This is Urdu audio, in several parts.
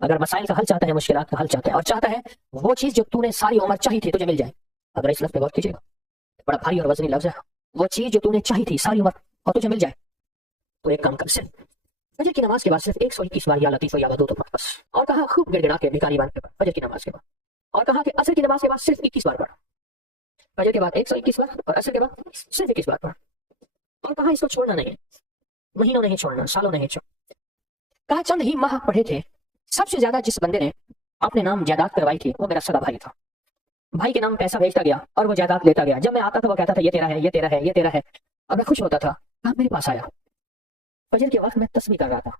اگر مسائل کا حل چاہتا ہے، مشکلات کا حل چاہتا ہے، اور چاہتا ہے وہ چیز جو تو نے ساری عمر چاہی تھی تجھے مل جائے، اگر اس لفظ پہ غور کیجیے گا، بڑا بھاری اور وزنی لفظ ہے، وہ چیز جو تو نے چاہی تھی ساری عمر اور تجھے مل جائے، تو ایک کام کر، صرف فجر کی نماز کے بعد صرف 121 بار یا لطیف یا ودود پڑھ بس، اور کہا خوب گڑ گڑا کے بھکاری بن کے پڑھ فجر کی نماز کے بعد، اور کہا کہ عصر کی نماز کے بعد صرف 21 بار پڑھ، فجر کے بعد 121 بار اور عصر کے بعد صرف 21 بار پڑھ، اور کہا اس کو چھوڑنا نہیں ہے، مہینوں نہیں چھوڑنا، سالوں نہیں چھوڑنا، کہا چند ہی ماہ پڑھے تھے، سب سے زیادہ جس بندے نے اپنے نام جائیداد کروائی تھی وہ میرا سگا بھائی تھا، بھائی کے نام پیسہ بھیجتا گیا اور وہ جائیداد لیتا گیا، جب میں آتا تھا وہ کہتا تھا یہ تیرا ہے، یہ تیرا ہے، یہ تیرا ہے، اور میں خوش ہوتا تھا، کہا میرے پاس آیا، فجر کے وقت میں تسبیح کر رہا تھا،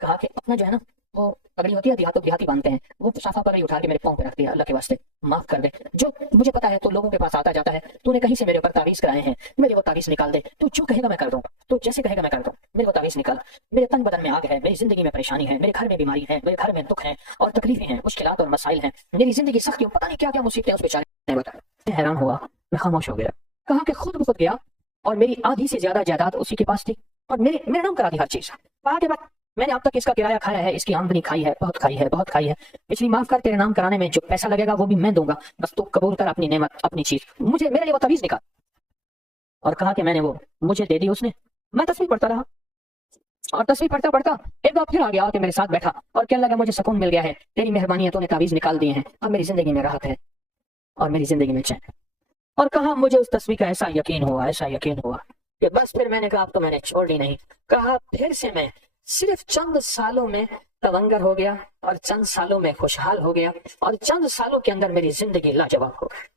کہا کہ اپنا جو ہے نا وہ پگڑی ہوتی ہے دیہاتی باندھتے ہیں، وہ صافہ پگڑی اٹھا کے میرے پاؤں پہ رکھ دیا، اللہ کے واسطے معاف کر دے، جو مجھے پتا ہے تو لوگوں کے پاس آتا جاتا ہے، تو نے کہیں سے میرے اوپر تعویذ کرائے ہیں، میرے وہ تعویذ نکال دے، تو جو کہے گا میں کر دوں، تو جیسے کہے گا میں کر دوں، میرے وہ تعویذ نکال، میرے تن بدن میں آگ ہے، میری زندگی میں پریشانی ہے، میرے گھر میں بیماری ہے، میرے گھر میں دکھ ہے اور تکلیفیں ہیں، مشکلات اور مسائل ہیں، میری زندگی سختیوں، پتہ نہیں کیا کیا مصیبتیں اس بیچارے نے بتایا، میں حیران ہوا، میں خاموش ہو گیا، کہا کہ خود بخود گیا اور میری آدھی سے زیادہ جائیداد اسی کے پاس تھی اور میرے نام کرا دی ہر چیز، کہا کہ میں نے اب تک اس کا کرایہ کھایا ہے، اس کی آمدنی کھائی ہے، بہت کھائی ہے، بہت کھائی ہے، پچھلی معاف کر، تیرے نام کرانے میں جو پیسہ لگے گا وہ بھی میں دوں گا، بس تو قبول کر اپنی نعمت، اپنی چیز، مجھے میرے لیے وہ تعویذ نکال، اور کہا کہ میں نے وہ مجھے دے دی اس نے، میں تصویر پڑھتا رہا، اور تصویر پڑھتا پڑھتا ایک بار پھر آ گیا کہ میرے ساتھ بیٹھا اور کہنے لگا مجھے سکون مل گیا ہے، تیری مہربانی ہے، تو نے تعویذ نکال دیے ہیں، اب میری زندگی میں راحت ہے اور میری زندگی میں چین، اور کہا مجھے اس تصویر کا ایسا یقین ہوا کہ بس پھر میں نے کہا اب تو میں نے چھوڑنی نہیں، کہا پھر سے میں صرف چند سالوں میں تونگر ہو گیا اور چند سالوں میں خوشحال ہو گیا اور چند سالوں کے اندر میری زندگی لاجواب ہو گئی۔